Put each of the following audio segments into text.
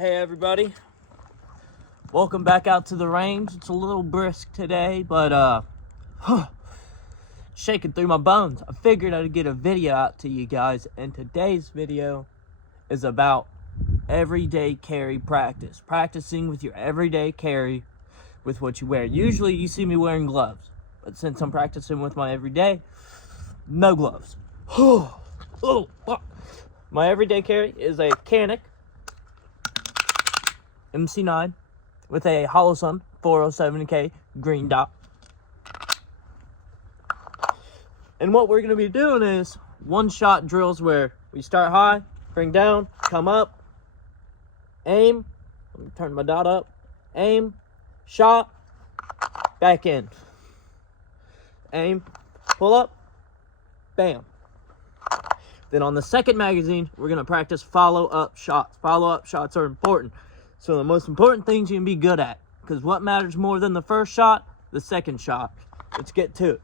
Hey everybody, welcome back out to the range. It's a little brisk today, but shaking through my bones. I figured I'd get a video out to you guys, and today's video is about everyday carry practice. Practicing with your everyday carry with what you wear. Usually you see me wearing gloves, but since I'm practicing with my everyday, no gloves. Oh, fuck. My everyday carry is a Canik MC9 with a Holosun 407K green dot. And what we're going to be doing is one-shot drills where we start high, bring down, come up, aim, let me turn my dot up, aim, shot, back in. Aim, pull up, bam. Then on the second magazine, we're going to practice follow-up shots. Follow-up shots are important. So the most important things you can be good at. Because what matters more than the first shot? The second shot. Let's get to it.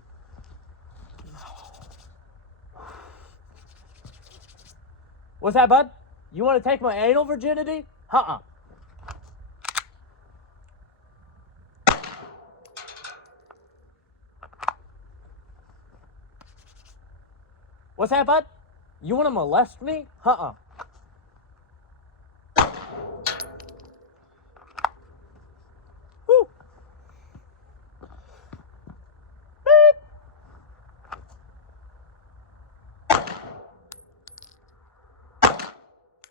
What's that, bud? You want to take my anal virginity? Uh-uh. What's that, bud? You want to molest me? Uh-uh. Woo. Beep.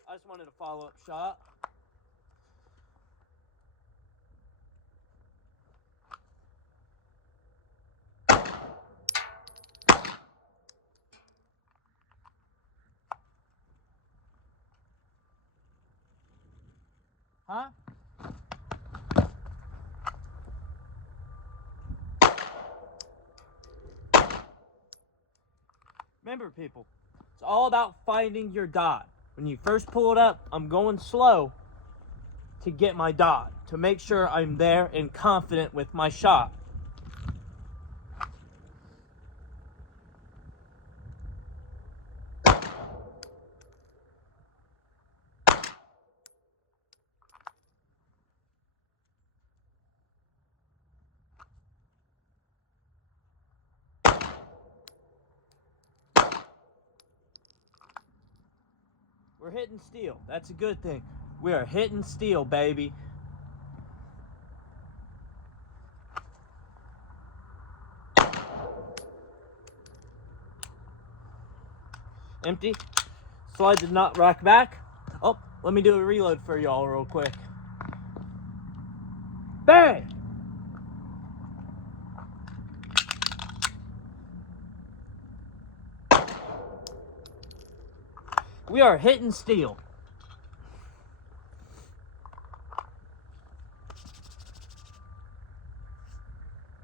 I just wanted a follow-up shot. Huh? Remember, people, it's all about finding your dot. When you first pull it up, I'm going slow to get my dot, to make sure I'm there and confident with my shot. We're hitting steel. That's a good thing. We are hitting steel, baby. Empty. Slide did not rock back. Oh, let me do a reload for y'all real quick. Bang! We are hitting steel.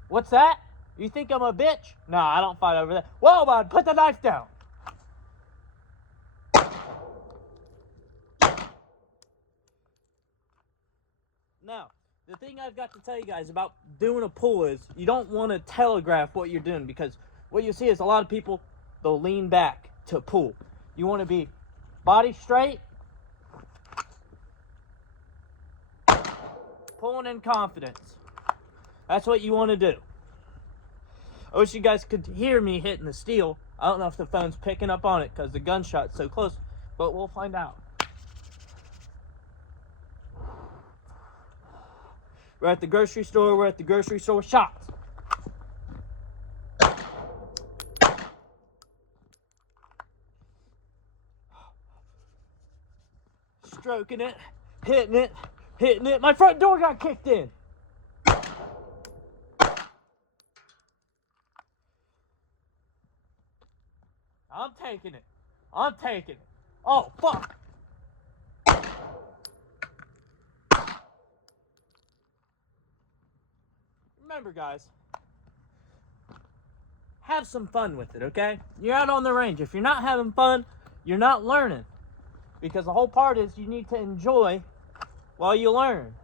What's that? You think I'm a bitch? No, I don't fight over that. Whoa, bud, put the knife down. Now, the thing I've got to tell you guys about doing a pull is you don't want to telegraph what you're doing, because what you see is a lot of people, they'll lean back to pull. You want to be body straight, pulling in confidence. That's what you want to do. I wish you guys could hear me hitting the steel. I don't know if the phone's picking up on it because the gunshot's so close, but we'll find out. We're at the grocery store. We're at the grocery store. Shots. Stroking it, hitting it, hitting it. My front door got kicked in. I'm taking it. I'm taking it. Oh, fuck. Remember, guys, have some fun with it, okay? You're out on the range. If you're not having fun, you're not learning. Because the whole part is you need to enjoy while you learn.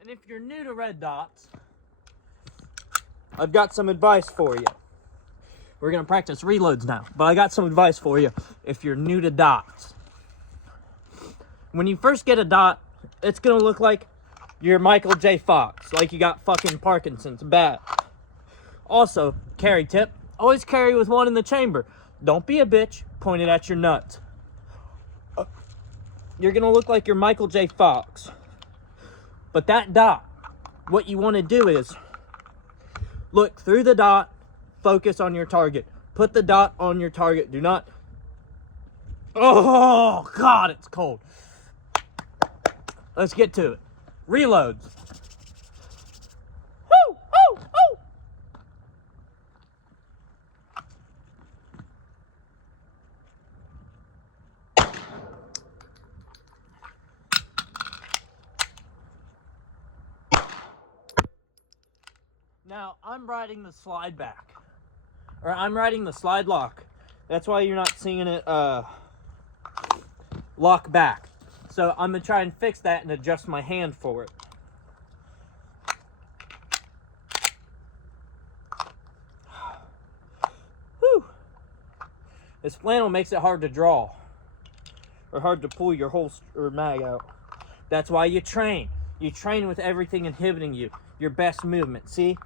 And if you're new to red dots, I've got some advice for you. We're gonna practice reloads now, but I got some advice for you if you're new to dots. When you first get a dot, it's gonna look like you're Michael J. Fox, like you got fucking Parkinson's bad. Also, carry tip, always carry with one in the chamber. Don't be a bitch, point it at your nuts. You're gonna look like you're Michael J. Fox. But that dot, what you wanna do is look through the dot, focus on your target. Put the dot on your target. Do not... Oh, God, it's cold. Let's get to it. Reloads. Woo, woo, woo. Now, I'm riding the slide back. Or I'm riding the slide lock. That's why you're not seeing it lock back. So I'm going to try and fix that and adjust my hand for it. Whew. This flannel makes it hard to draw. Or hard to pull your holster mag out. That's why you train. You train with everything inhibiting you. Your best movement. See?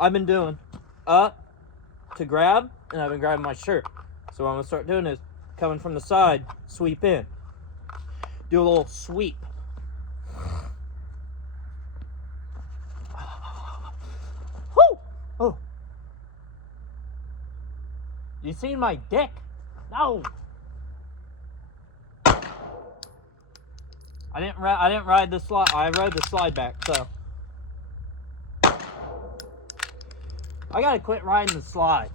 I've been doing up to grab, and I've been grabbing my shirt. So what I'm going to start doing is coming from the side, sweep in. Do a little sweep. Whoo! Oh. You seen my dick? No. I didn't ride the slide. I rode the slide back, so I gotta quit riding the slide.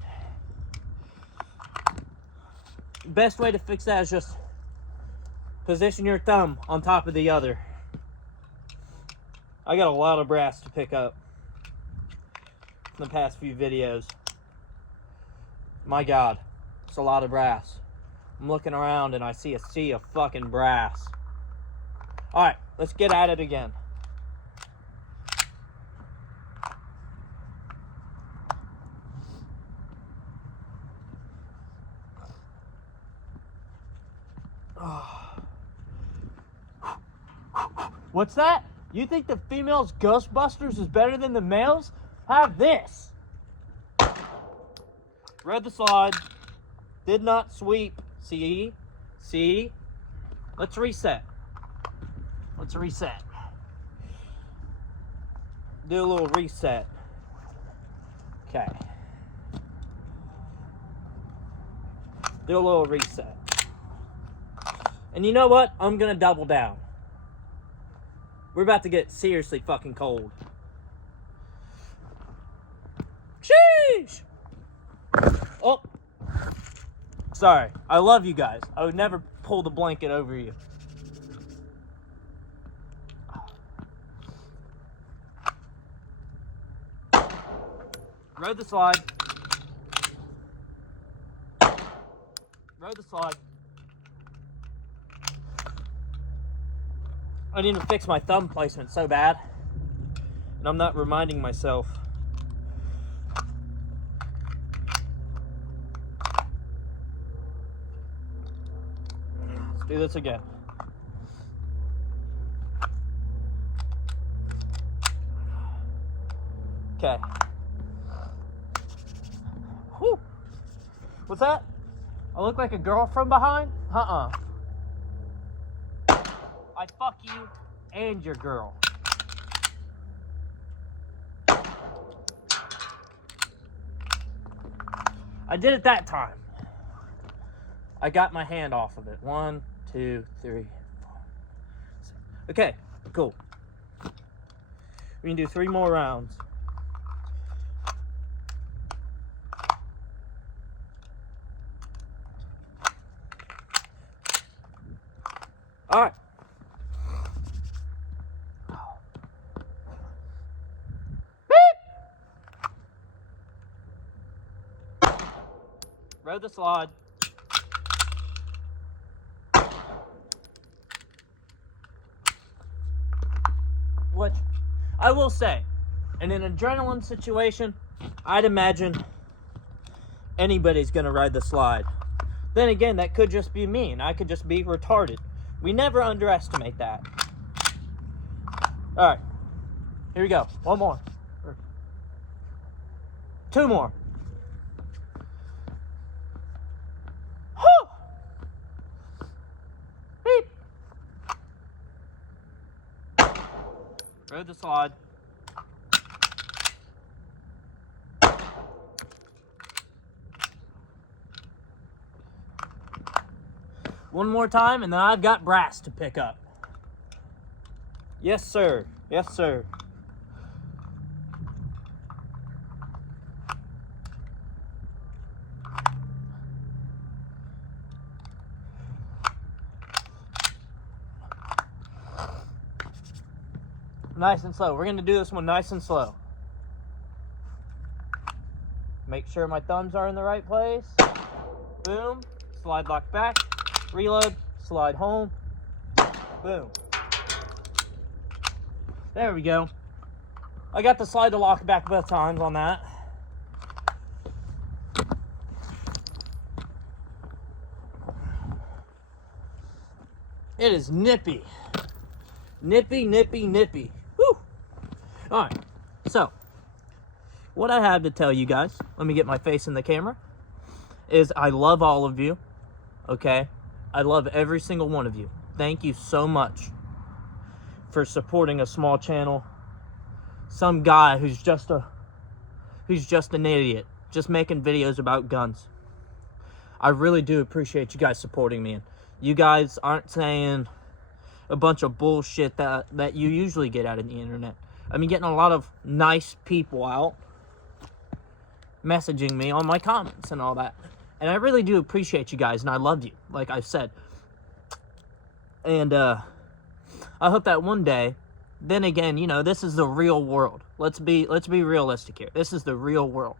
Best way to fix that is just position your thumb on top of the other. I got a lot of brass to pick up in the past few videos. My God, it's a lot of brass. I'm looking around and I see a sea of fucking brass. All right, let's get at it again. What's that? You think the females' Ghostbusters is better than the males? Have this. Read the slide. Did not sweep. See? See? Let's reset. Let's reset. Do a little reset. Okay. Do a little reset. And you know what? I'm gonna double down. We're about to get seriously fucking cold. Sheesh! Oh. Sorry. I love you guys. I would never pull the blanket over you. Rode the slide. Rode the slide. I need to fix my thumb placement so bad. And I'm not reminding myself. Let's do this again. Okay. Whew. What's that? I look like a girl from behind? Uh-uh. I fuck you and your girl. I did it that time. I got my hand off of it. 1, 2, 3, 4. 6. Okay, cool. We can do 3 more rounds. All right. Rode the slide. Which, I will say, In an adrenaline situation, I'd imagine anybody's gonna ride the slide. Then again, that could just be me, and I could just be retarded. We never underestimate that. All right, here we go. One more. 2 more. Whew. Beep. Rode the slide. One more time, and then I've got brass to pick up. Yes, sir. Yes, sir. Nice and slow. We're going to do this one nice and slow. Make sure my thumbs are in the right place. Boom. Slide lock back. Reload. Slide home. Boom. There we go. I got the slide to lock back both times on that. It is nippy. Nippy, nippy, nippy. Whew. All right. So, what I have to tell you guys, let me get my face in the camera, is I love all of you, okay? I love every single one of you. Thank you so much for supporting a small channel. Some guy who's just an idiot, just making videos about guns. I really do appreciate you guys supporting me. And you guys aren't saying a bunch of bullshit that you usually get out of the internet. I mean, getting a lot of nice people out messaging me on my comments and all that. And I really do appreciate you guys, and I love you, like I said. And I hope that one day, then again, you know, this is the real world. Let's be realistic here. This is the real world.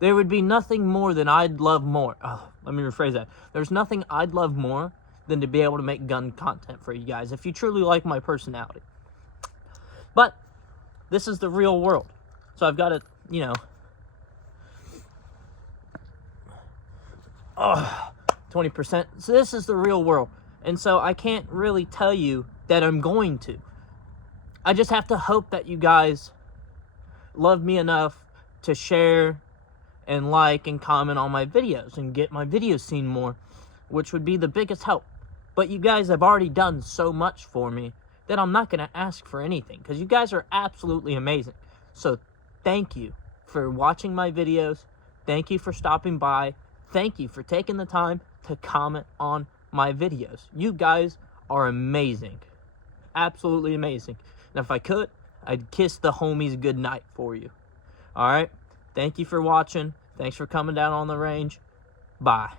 There would be nothing more than I'd love more. Oh, let me rephrase that. There's nothing I'd love more than to be able to make gun content for you guys if you truly like my personality. But this is the real world. So I've got to, you know, 20%. So this is the real world. And so I can't really tell you that I'm going to. I just have to hope that you guys love me enough to share and like and comment on my videos and get my videos seen more, which would be the biggest help. But you guys have already done so much for me that I'm not going to ask for anything, because you guys are absolutely amazing. So thank you for watching my videos. Thank you for stopping by. Thank you for taking the time to comment on my videos. You guys are amazing. Absolutely amazing. And if I could, I'd kiss the homies goodnight for you. All right? Thank you for watching. Thanks for coming down on the range. Bye.